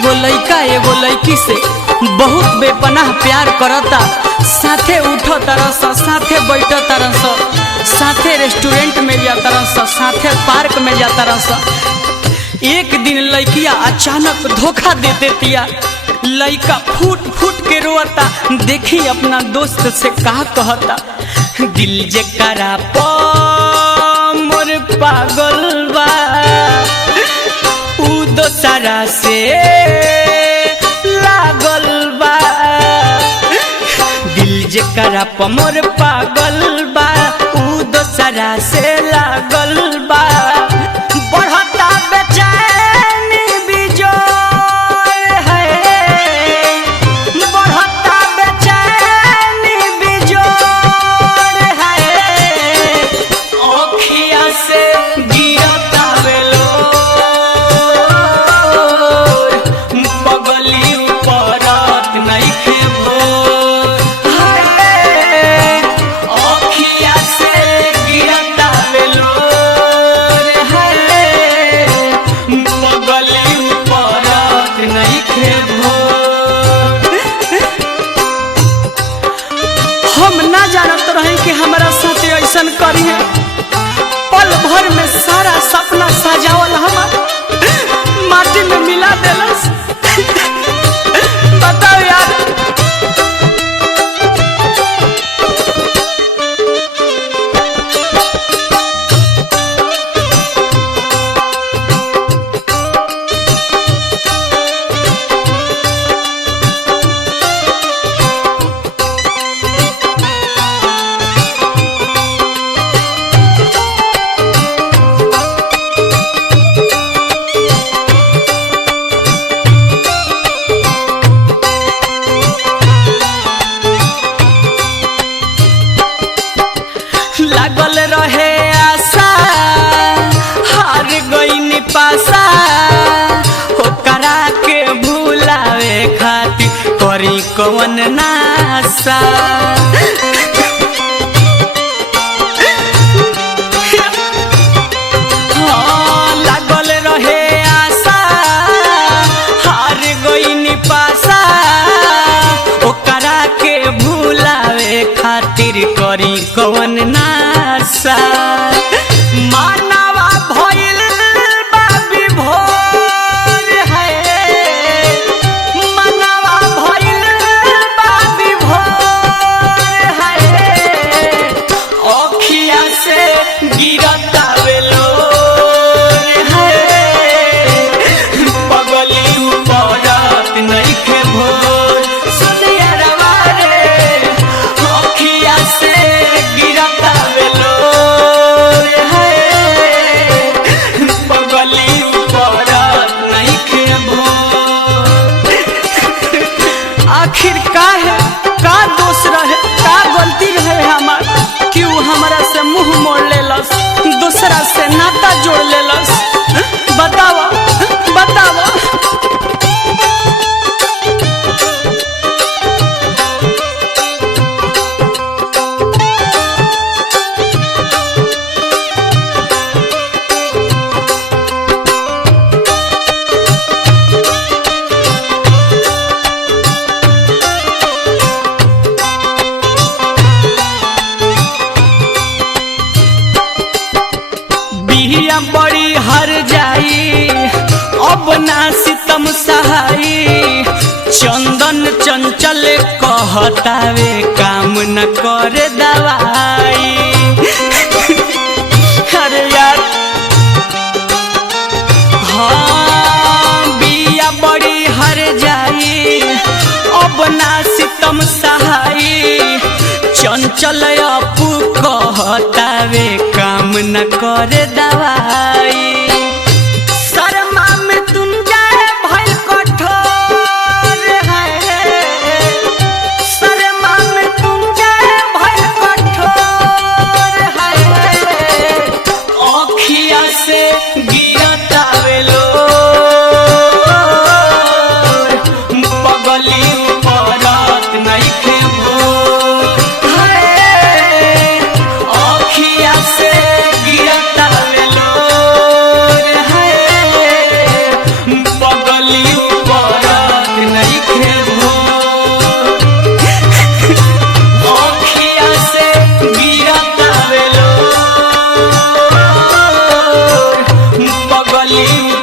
एगो लइका एगो लइकी से बहुत बेपनाह प्यार करता, साथे उठो तरस, साथे बैठो तरस, साथे रेस्टोरेंट में जा तरस, साथे पार्क में जा तरस। एक दिन लइकिया अचानक धोखा दे देतिया, लइका फूट फूट के रोता। देखी अपना दोस्त से कहा कहता, दिल जेकरा प मोर पागल बा उ दोसरा से लागल बा। दिल जेकरा प मोर पागल बा उ दोसरा से लागल बा। बढ़ता बेचैनी बिजोर है, बढ़ता बेचैनी बिजोर है। ओखिया से गिरता बेलो पगली परत नइखे भोर है। ओखिया से गिरता बेलो है पगली परत नइखे भोर। हम ना जानत रही कि हमारा साथ ऐसन करी है। पल भर में सारा सपना सजावल हमार माटी में मिला देलस। बताओ यार, लागल रहे आशा हार गई पासा। ओकरा के भुलावे खातिर करी कवन नासा। हाँ, लागल रहे आशा हार गई पासा। ओकरा के भुलावे खातिर करी कवन नासा। मानवा भइल बा विभोर है, मानवा भइल बा विभोर है। ओखिया से गिरता बेलोर है पगली परत नइखे भोर। सुनिया रवा रे, ओखिया से गिरता बेलोर है पगली परत नइखे भोर। आखिर का है, का दोष रहे, का गलती रहे हमार, क्यों हमारा से मुंह मोड़ लेलस, दूसरा से नाता जोड़ लेलस। बतावा बतावा। बिहिया बड़ी हर जाई अब ना सितम सहाई। चंदन चंचल कहतावे काम न करे दवाई। अरे यार, हाँ बिया बड़ी हर जाई अब ना सितम सहाई। चंचल अपू कहतावे काम न करे दवाई। शर्मा में तुम जाए भइल कठोर है, शर्मा में तुम जाए भइल कठोर है। ओखिया से गिरता बेलोर पगली परत नइखे भोर है। ओखिया से गिरता बेलोर के